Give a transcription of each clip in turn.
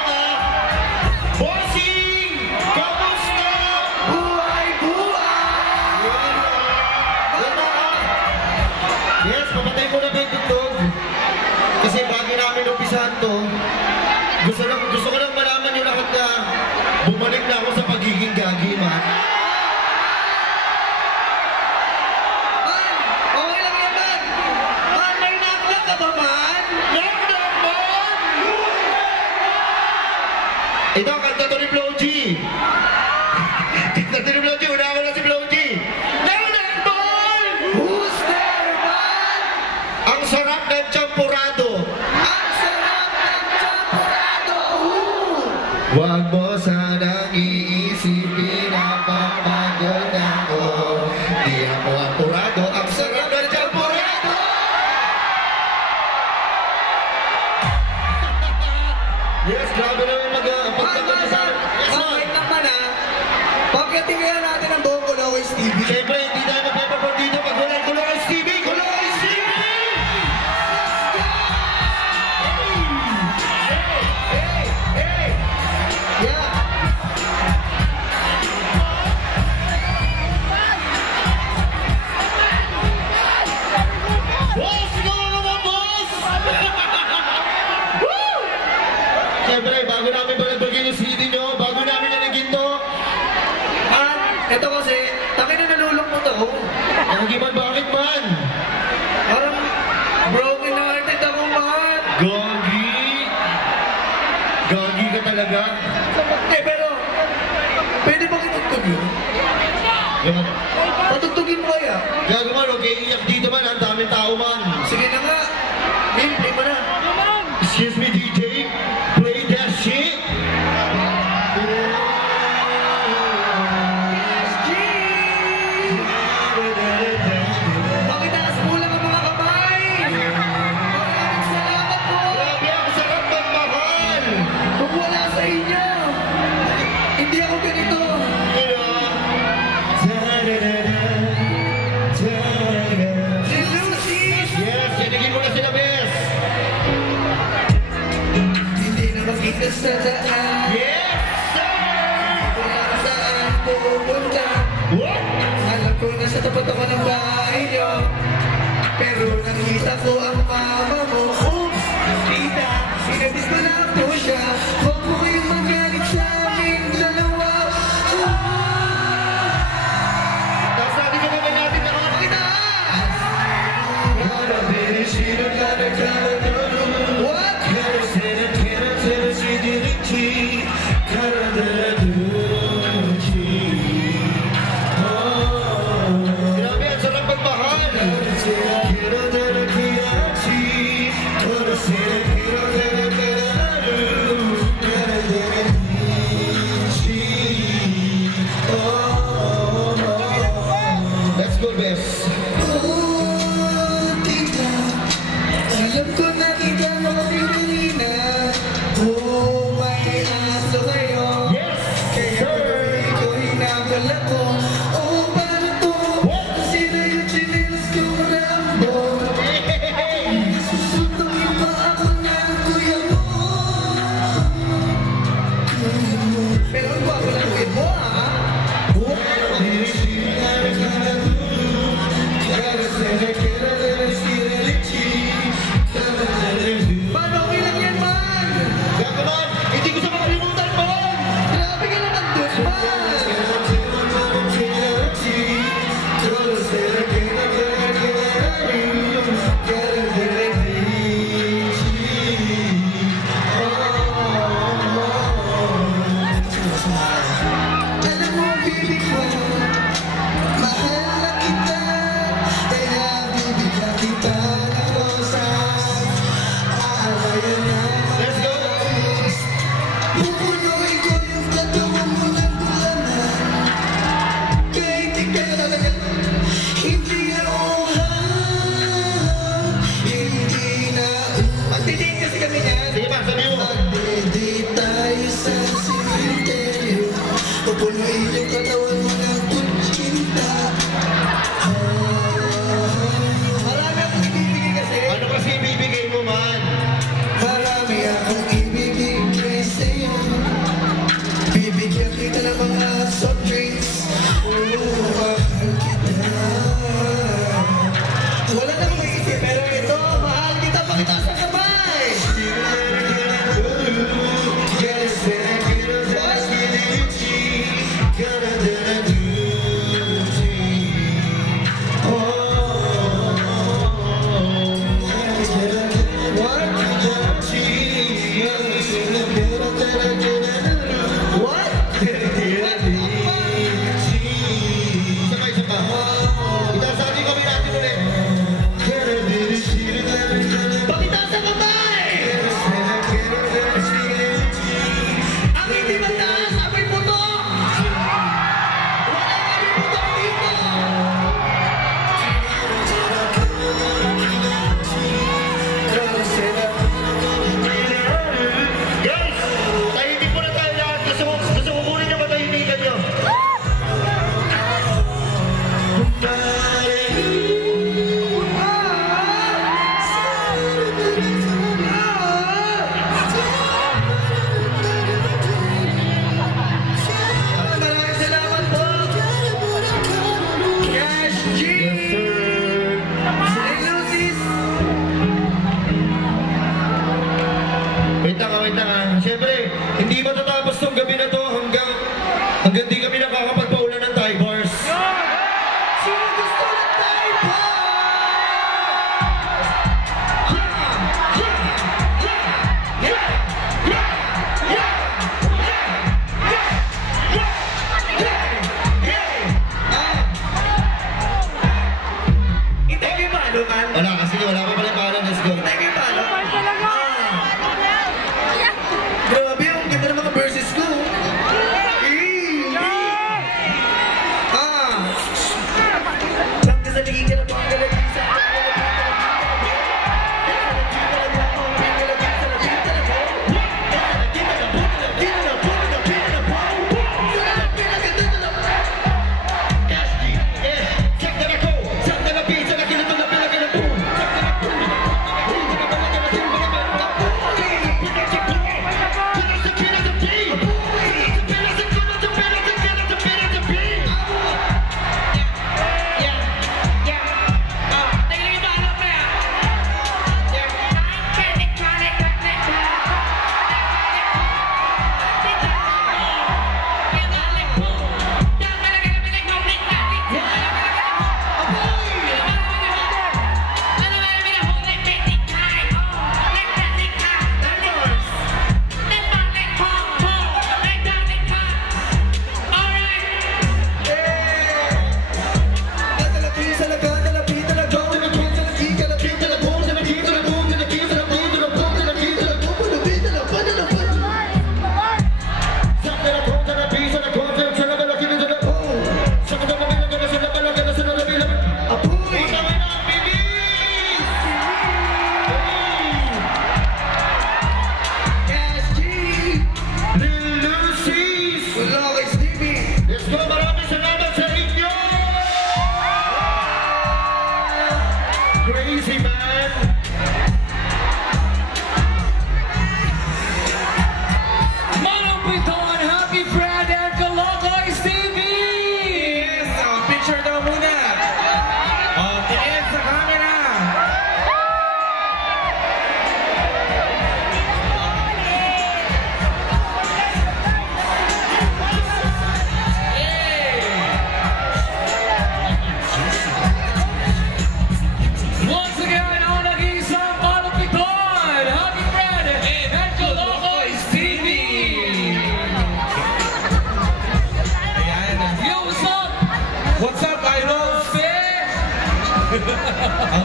lang ha. Bossing! Kamusta? Buhay! Yes, pamatay mo na ba yung tugtog? Kasi bago namin umpisahan to, gusto ko lang malaman yung lahat na bumalik na ako sa pagiging gagi, man. Okay lang yan, man! Man, may nakla ka ba, man? Knock-knock, man! Ito, kanta to ni Flo G. Kanta to ni Flo G. Una ko na si Flo G. Knock-knock, man! Who's there, man? Ang sarap ng champurado. Ang sarap ng champurado! Huwag mo sanang iisipin ang pamagod ako. Di ako apurado. Ang sarap ng champurado. Yes, grabe na yung pagkakita sa akin. Yes, man. Wait lang, man, ha? Pagkatingin natin ang buong Kulaway Stevie. Siyempre, hindi tayo magpapaper dito pag wala yung Kulaway Stevie! Kulaway Stevie! Yeah. Boss! Ikaw na naman, boss! Woo! Siyempre, bago namin balagbagin yung CD nyo, bago namin nalagin to, Ito kasi, takin na nalulungkot ako. Nagiman, bakit man? Parang broken hearted ako, man. Gagi! Gagi ka talaga? Pero, pwede bang itugtog yun? Yan. Patugtugin mo kaya? Gago man, huwag kayo iyak dito man, ang daming tao man. Sige na nga. Play mo na. Excuse me, DJ, play that shit. Pakitaas mo lang ang mga kamay. Maraming salamat po. Grabe, ang sarap magmahal. Kung wala sa inyo, hindi ako ganito. Si Lucy! Yes, sinigin mo na sila, bes. Hindi na makita sa daan. Yes, sir! Kung saan pupunta. What? Alam ko na sa tapat ako ng bahay niyo. Pero nakita ko ang mama mo. Oops! Tita, sinabis ko lang po siya. Huwag mo kayong magalit sa aming dalawa. Tapos natin ka naman natin na Pakitaas! What? Grabe, ang sarap magmahal.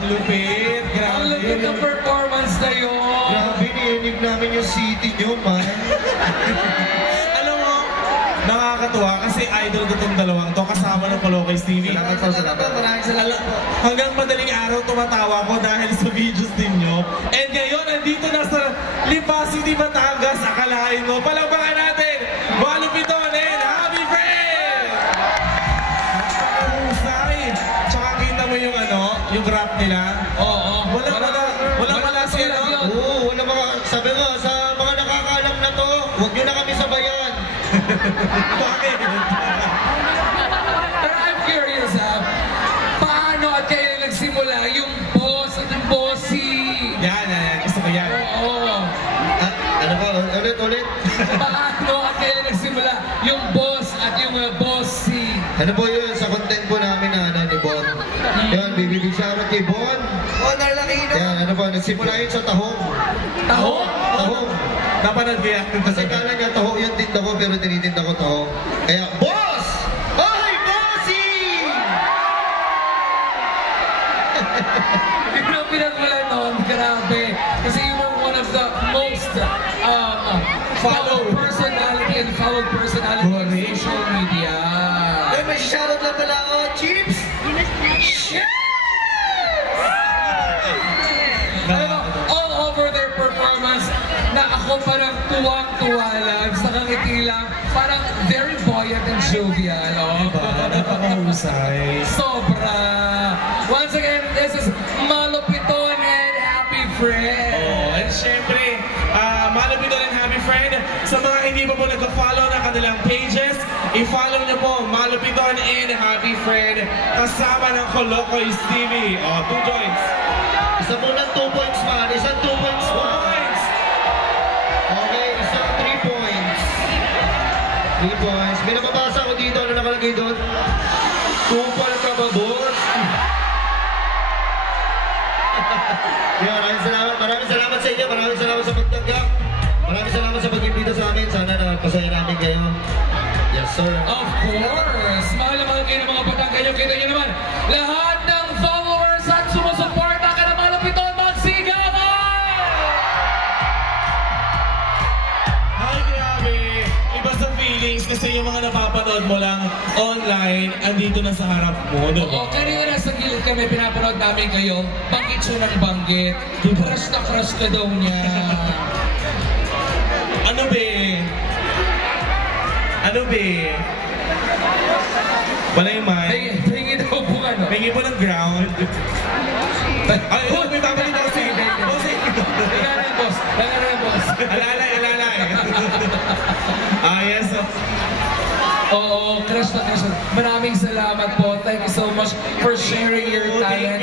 lupit. Ang Grabe. lupit ng performance na yun. Grabe, niinig namin yung city nyo, man. Alam mo, nakakatuwa kasi idol ko itong dalawang to kasama ng Colocais TV. Salamat po, salamat. Maraming salamat po. Hanggang madaling araw tumatawa ko dahil sa videos ninyo. And ngayon, nandito na sa Lipa City, Batangas. Akalain mo, palakpakan natin! Malupiton and Happy Friend! Husay! Tsaka kita mo yung yung rap nila. Oo. Walang malasi, no? Oo, wala mga, sabi nga, sa mga nakakaalam na to, huwag nyo na kami sabayan. Bakit? Pero I'm curious, paano at kailan nagsimula yung boss at yung bossy? Yan. Gusto ko yan. Oo. Ano ba? Ulit. Paano at kailan nagsimula yung boss at yung bossy? Ano po yun? Sa content po namin na ni Bon. Yan, bibig shoutout kay Bon. Honor lang ino. Yan, ano ba? Nagsimula yun sa tahong. Taho? Tahong. Napanood ko yan. Kasi kala niya taho yung tinda ko, pero tinitinda ko taho. Kaya, Boss! Ay, Bossy! Yung pinagmula nun, grabe. Kasi you were one of the most followed personality and followed personality on social media. Ay, may shoutout lang pala ako, Chips! Alam mo, all over their performance, na ako parang tuwang-tuwa lang, sa kangiti lang, parang very buoyant and jovial. Oh. Napakahusay. Sobra! Once again, this is Malupiton and Happy Friend. Oh, and syempre, Malupiton and Happy Friend, sa mga hindi pa po nag-follow ng kanilang pages, i-follow niyo po Malupiton and Happy Friend kasama ng Colocais TV. Oh, 2 joints. Isa po ng 2 points, man. Isang 2 points, 2 man. points. Okay, isang 3 points. 3 points. May nababasa ko dito. Ano nakalagay doon? Kupal ka ba, boss? Yan, maraming salamat sa inyo. Maraming salamat sa pagtanggap. Maraming salamat sa pag-imbita sa amin. Sana napasaya namin kayo. Yes, sir. Of course! Mahal na mahal kayo ng mga patangkay nyo. Kita nyo naman, lahat ng followers at sumusuporta ka na Malupiton, magsigawan! Ay, grabe. Iba sa feelings kasi yung mga napapanood mo lang online, andito na sa harap mo, di ba? Oo, kanina nasa gilid kami, pinapanood namin kayo. Banggit siya ng banggit. Crush na daw niya. Ano be? Wala yung mic. Tingin daw po ano. Pingi mo ng ground. Ay, may babalik ako sa'yo. Alalay, boss. Alalay. Yes. Oo, crush na. Maraming salamat po. Thank you so much for sharing your talent